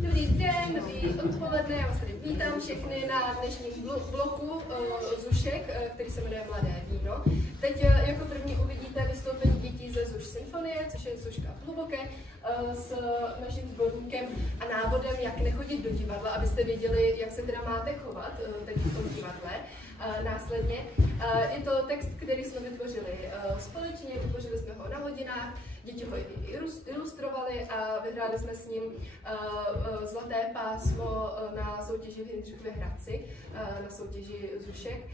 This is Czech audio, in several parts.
Dobrý den, dobrý odpoledne, já vás tady vítám všechny na dnešním bloku ZUŠek, který se jmenuje Mladé víno. Teď jako první uvidíte vystoupení dětí ze ZUŠ Symfonie, což je ZUŠka v Hluboké, s naším sborníkem a návodem, jak nechodit do divadla, abyste věděli, jak se teda máte chovat teď v tom divadle. Následně je to text, který jsme vytvořili společně, vytvořili jsme ho na hodinách, děti ho ilustrovali a vyhráli jsme s ním zlaté pásmo na soutěži v Jindřichově Hradci, na soutěži ZUŠek,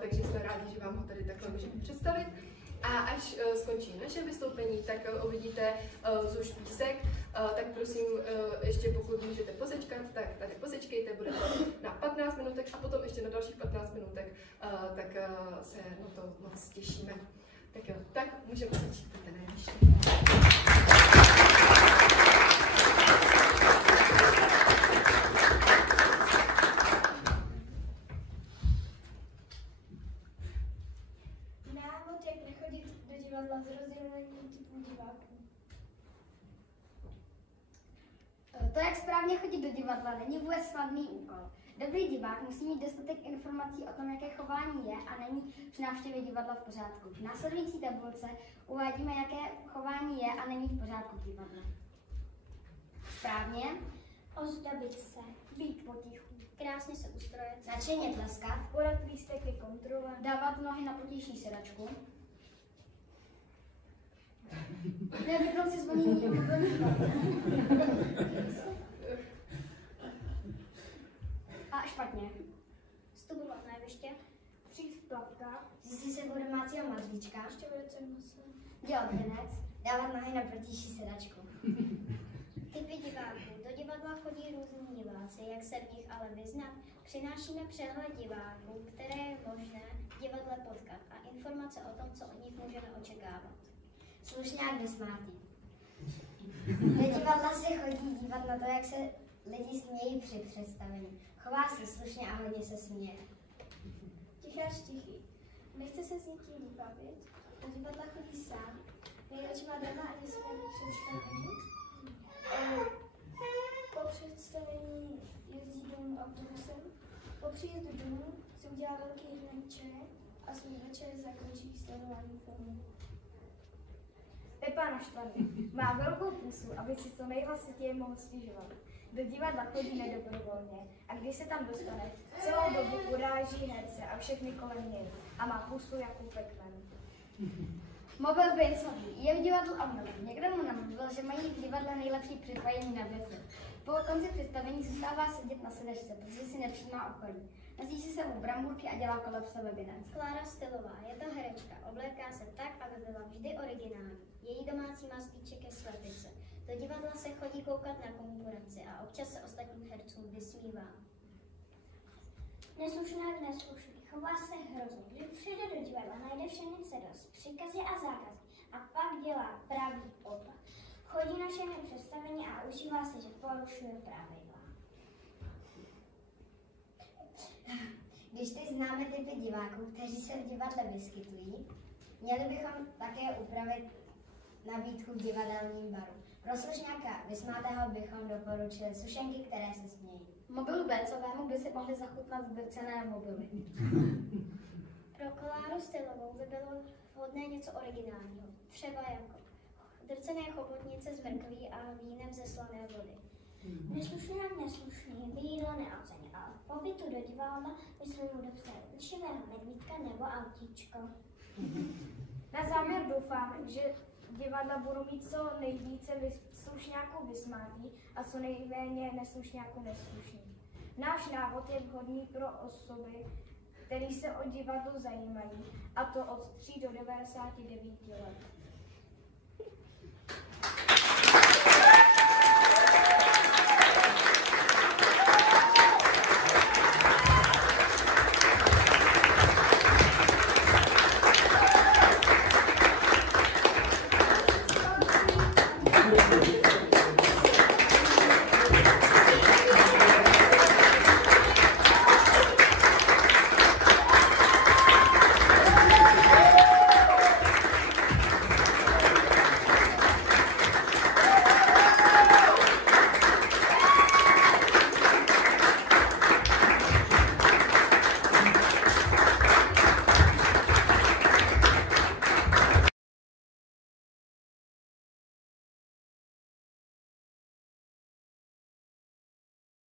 takže jsme rádi, že vám ho tady takhle můžeme představit. A až skončí naše vystoupení, tak uvidíte ZUŠ Písek, tak prosím, ještě pokud můžete posečkat, tak tady posečkejte, bude to na 15 minutek a potom ještě na dalších 15 minutek, tak se na to moc těšíme. Tak jo, tak můžeme začít, to je nejvyšší. Návod, jak nechodit do divadla s rozdělením typů diváků. To, jak správně chodit do divadla, není vůbec snadný úkol. Dobrý divák musí mít dostatek informací o tom, jaké chování je a není při návštěvě divadla v pořádku. V následující tabulce uvádíme, jaké chování je a není v pořádku v divadle. Správně. Ozdobit se, být potichu, krásně se ustrojit, Nadšeně tleskat. podat lístek ke kontrole, Dávat nohy na potější sedačku. Nevypnout si zvonění mobilních A špatně. vstupovat na jeviště, přijít v plavkách, Zjistit se u domácího mazlíčka. štěvelit se v nose. Dělat hrnec. Dávat nohy na potější sedačku. Typy diváků. Do divadla chodí různí diváci, jak se v nich ale vyznat. Přinášíme přehled diváků, které je možné v divadle potkat a informace o tom, co od nich můžeme očekávat. Slušňák vysmátý. Do divadla se chodí dívat na to, jak se lidi smějí při představení. Chová se slušně a hodně se směje. Tichař tichý. Nechce se s někým bavit, do divadla chodí sám. Nejradši má doma ani své představení. Po představení jezdí domů autobusem. Po příjezdu domů si udělá velký hrnček a svůj večer zakončí sledování filmu. Pepa naštvaný. Má velkou pusu, aby si co nejhlasitěji mohl stěžovat. Do divadla chodí nedobrovolně a když se tam dostane, celou dobu uráží herce a všechny kolem něj a má pusu jako peklen. Mobil Bensový je v divadlu obnoven. Někdo mu namluvil, že mají v divadle nejlepší připojení na Wi-Fi. Po konci představení zůstává sedět na sedačce, protože si nepřijímá okolí. Nosí si sebou brambůrky a dělá kolem sebe binec. Klára Stylová je to herečka, obléká se tak, aby byla vždy originální. Její domácí mazlíček je slepice. Do divadla se chodí koukat na konkurenci a občas se ostatním hercům vysmívá. Neslušná neslušný, chová se hrozně. Když přijde do divadla, najde všenice dost, příkazy a zákazy a pak dělá pravý opak. Chodí na všechny představení a užívá se, že porušuje pravidla. Když teď známe typy diváků, kteří se v divadle vyskytují, měli bychom také upravit nabídku v divadelním baru. Pro slušňáka vysmátého bychom doporučili sušenky, které se smějí. Mobilu Bencovému by si mohli zachutnat zdrcené mobily. Pro Kláru Stylovou by bylo vhodné něco originálního, třeba jako drcené chobotnice z mrkví a vínem ze slané vody. Neslušný a neslušný by jídlo neocenil, ale v pobytu do divadla by jsme mu dopsali plešivého medvídka nebo autíčko. Na závěr doufám, že divadla budou mít co nejvíce slušňáků vysmátý a co nejméně neslušňáků neslušných. Náš návod je vhodný pro osoby, které se o divadlo zajímají, a to od 3 do 99 let.